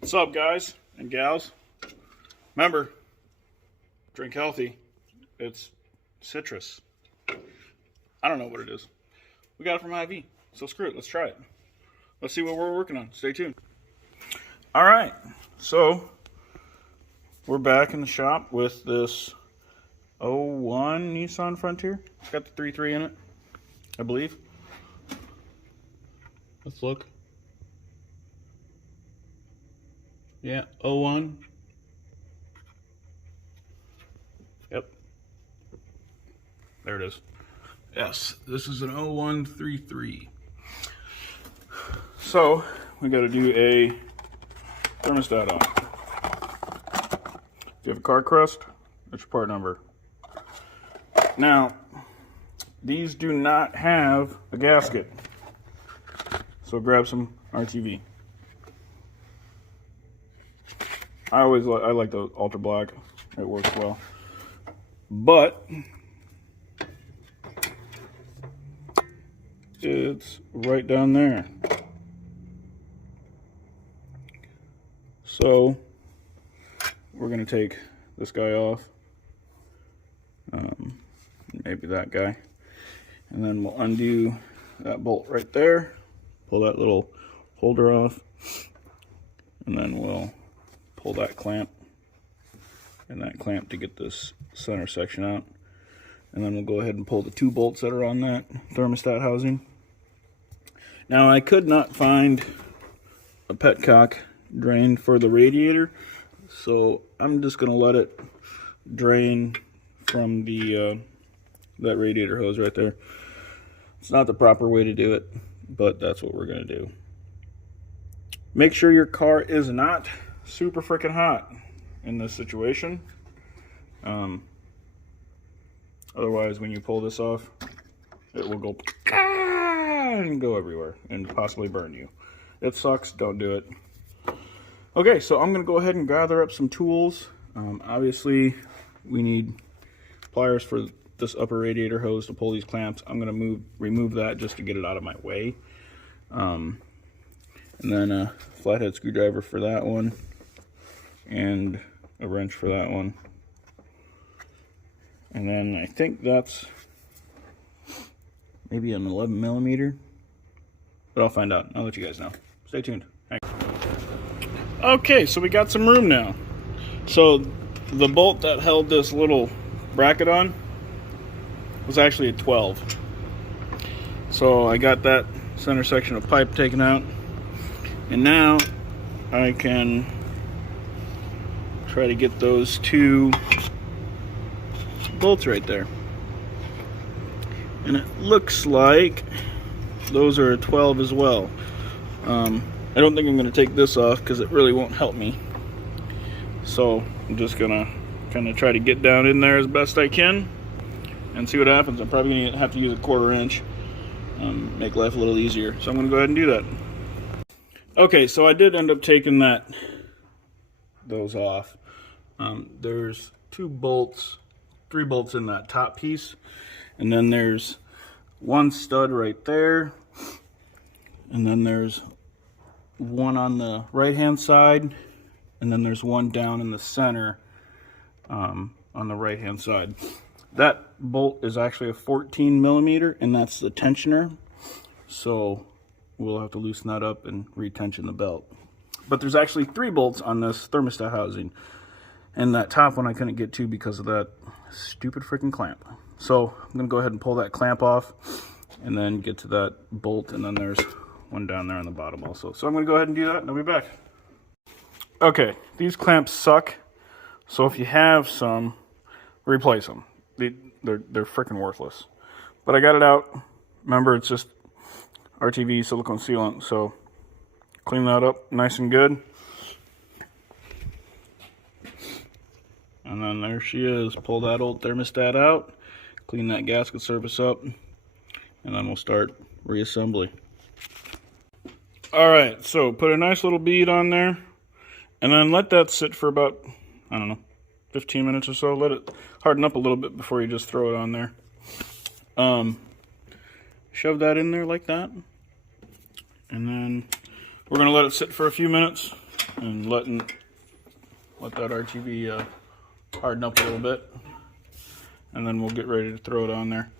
What's up, guys and gals? Remember, drink healthy. It's citrus. I don't know what it is. We got it from IV, so screw it. Let's try it. Let's see what we're working on. Stay tuned. All right, so we're back in the shop with this 01 Nissan Frontier. It's got the 3.3 in it, I believe. Let's look. Yeah, 01. Yep. There it is. Yes, this is an 0133. So, we got to do a thermostat on. If you have a car crust, that's your part number. Now, these do not have a gasket. So grab some RTV. I like the ultra black. It works well. But it's right down there. So we're going to take this guy off. Maybe that guy. And then we'll undo that bolt right there. Pull that little holder off. And then we'll pull that clamp and that clamp to get this center section out. And then we'll go ahead and pull the 2 bolts that are on that thermostat housing. Now, I could not find a petcock drain for the radiator, so I'm just going to let it drain from the that radiator hose right there. It's not the proper way to do it, but that's what we're going to do. Make sure your car is not super freaking hot in this situation. Otherwise, when you pull this off, it will go and go everywhere and possibly burn you. It sucks. Don't do it. Okay, so I'm going to go ahead and gather up some tools. Obviously, we need pliers for this upper radiator hose to pull these clamps. I'm going to remove that just to get it out of my way. And then a flathead screwdriver for that one. And a wrench for that one. And then I think that's maybe an 11mm, but I'll find out. I'll let you guys know. Stay tuned. Thanks. Okay, so we got some room now. So the bolt that held this little bracket on was actually a 12. So I got that center section of pipe taken out, and now I can try to get those 2 bolts right there. And it looks like those are a 12 as well. I don't think I'm going to take this off because it really won't help me. So I'm just going to kind of try to get down in there as best I can and see what happens. I'm probably going to have to use a 1/4 inch. Make life a little easier. So I'm going to go ahead and do that. Okay, so I did end up taking those off. There's 3 bolts in that top piece, and then there's 1 stud right there, and then there's 1 on the right hand side, and then there's 1 down in the center on the right hand side. That bolt is actually a 14mm, and that's the tensioner, so we'll have to loosen that up and retension the belt. But there's actually 3 bolts on this thermostat housing, and that top one I couldn't get to because of that stupid freaking clamp. So I'm going to go ahead and pull that clamp off and then get to that bolt, and then there's 1 down there on the bottom also. So I'm going to go ahead and do that, and I'll be back. Okay, these clamps suck, so if you have some, replace them. They're freaking worthless. But I got it out. Remember, it's just RTV silicone sealant, so clean that up nice and good. And then there she is. Pull that old thermostat out, clean that gasket surface up, and then we'll start reassembly. Alright, so put a nice little bead on there, and then let that sit for about, I don't know, 15 minutes or so. Let it harden up a little bit before you just throw it on there. Shove that in there like that, and then we're going to let it sit for a few minutes. and let that RGB harden up a little bit, and then we'll get ready to throw it on there.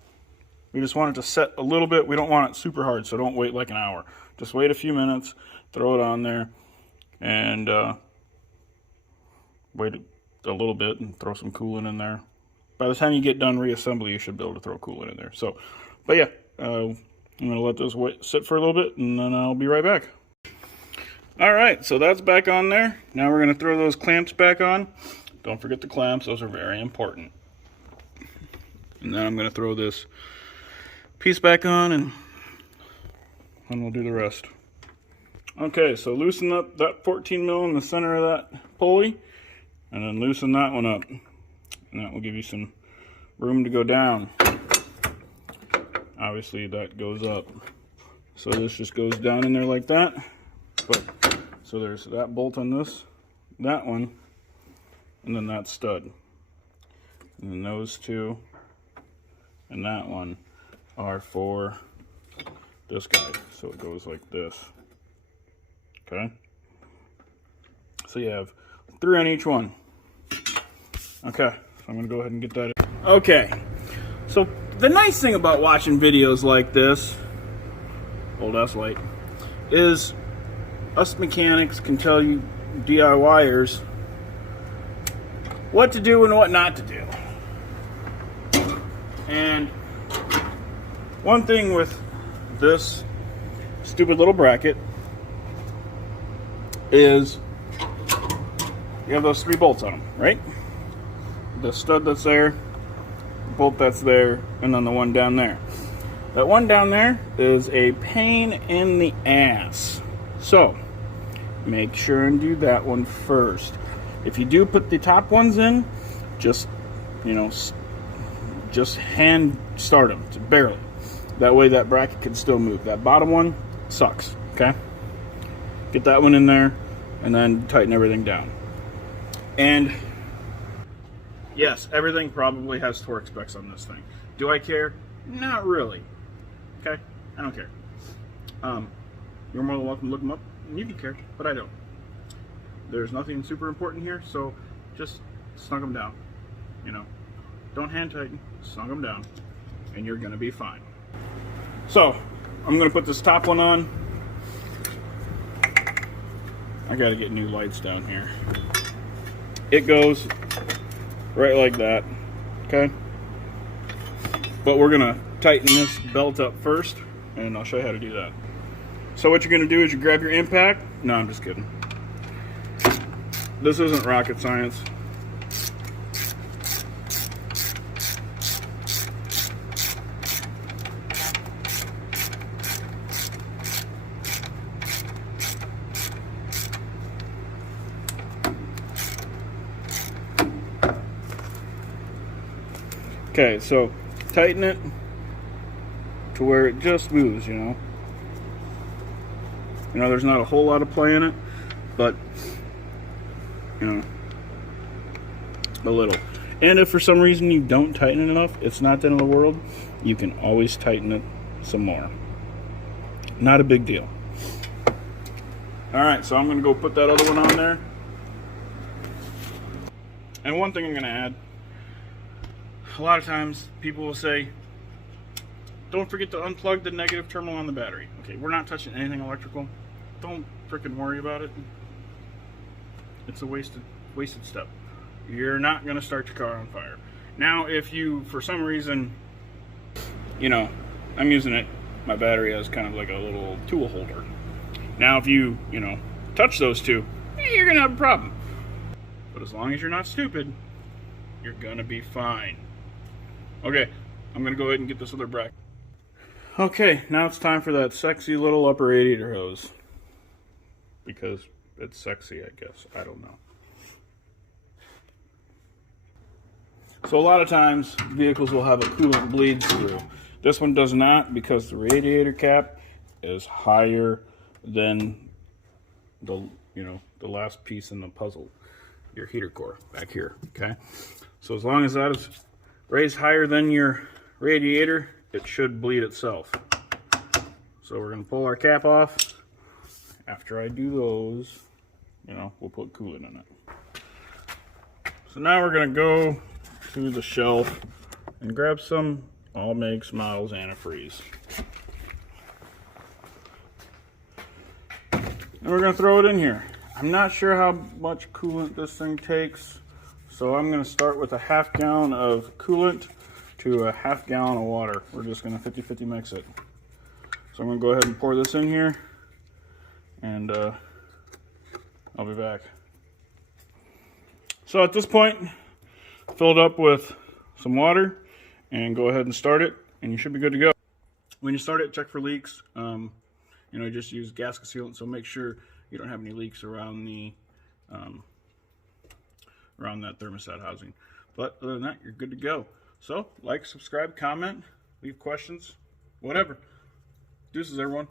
We just want it to set a little bit. We don't want it super hard, so don't wait like an hour. Just wait a few minutes, throw it on there, and wait a little bit and throw some coolant in there. By the time you get done reassembly, you should be able to throw coolant in there. So, but yeah, I'm going to let this sit for a little bit, and then I'll be right back. All right, so that's back on there. Now we're going to throw those clamps back on. Don't forget the clamps. Those are very important. And then I'm going to throw this piece back on, and then we'll do the rest. Okay, so loosen up that 14 mil in the center of that pulley, and then loosen that one up. And that will give you some room to go down. Obviously that goes up. So this just goes down in there like that. But so there's that bolt on this, that one, and then that stud. And then those two and that one are for this guy. So it goes like this. Okay? So you have 3 on each one. Okay. I'm going to go ahead and get that in. Okay, so the nice thing about watching videos like this, old S-Light, is us mechanics can tell you DIYers what to do and what not to do. And one thing with this stupid little bracket is you have those 3 bolts on them, right? The stud that's there, the bolt that's there, and then the one down there. That one down there is a pain in the ass. So, make sure and do that one first. If you do put the top ones in, just, you know, just hand start them, barely. That way that bracket can still move. That bottom one sucks, okay? Get that one in there, and then tighten everything down. And yes, everything probably has torque specs on this thing. Do I care? Not really. Okay? I don't care. You're more than welcome to look them up. You can care, but I don't. There's nothing super important here, so just snug them down. You know, don't hand tighten, snug them down, and you're going to be fine. So, I'm going to put this top one on. I got to get new lights down here. It goes right like that, okay? But we're gonna tighten this belt up first, and I'll show you how to do that. So what you're gonna do is you grab your impact. No, I'm just kidding. This isn't rocket science. Okay, so tighten it to where it just moves, you know. You know, there's not a whole lot of play in it, but, you know, a little. And if for some reason you don't tighten it enough, it's not the end of the world. You can always tighten it some more. Not a big deal. Alright, so I'm going to go put that other one on there. And one thing I'm going to add. A lot of times people will say, don't forget to unplug the negative terminal on the battery. Okay, we're not touching anything electrical. Don't freaking worry about it. It's a wasted step. You're not going to start your car on fire. Now, if you, for some reason, you know, I'm using it, my battery as kind of like a little tool holder. Now, if you know, touch those two, you're going to have a problem. But as long as you're not stupid, you're going to be fine. Okay, I'm going to go ahead and get this other bracket. Okay, now it's time for that sexy little upper radiator hose. Because it's sexy, I guess. I don't know. So a lot of times, vehicles will have a coolant bleed through. This one does not, because the radiator cap is higher than the, you know, the last piece in the puzzle. Your heater core back here, okay? So as long as that is raised higher than your radiator, it should bleed itself. So we're going to pull our cap off. After I do those, you know, we'll put coolant in it. So now we're going to go to the shelf and grab some all makes, models, antifreeze. And we're going to throw it in here. I'm not sure how much coolant this thing takes, so I'm going to start with a ½ gallon of coolant to a ½ gallon of water. We're just going to 50-50 mix it. So I'm going to go ahead and pour this in here, and I'll be back. So at this point, fill it up with some water and go ahead and start it, and you should be good to go. When you start it, check for leaks. You know, just use gasket sealant, so make sure you don't have any leaks around the around that thermostat housing. But other than that, you're good to go. So like, subscribe, comment, leave questions, whatever. Deuces, everyone.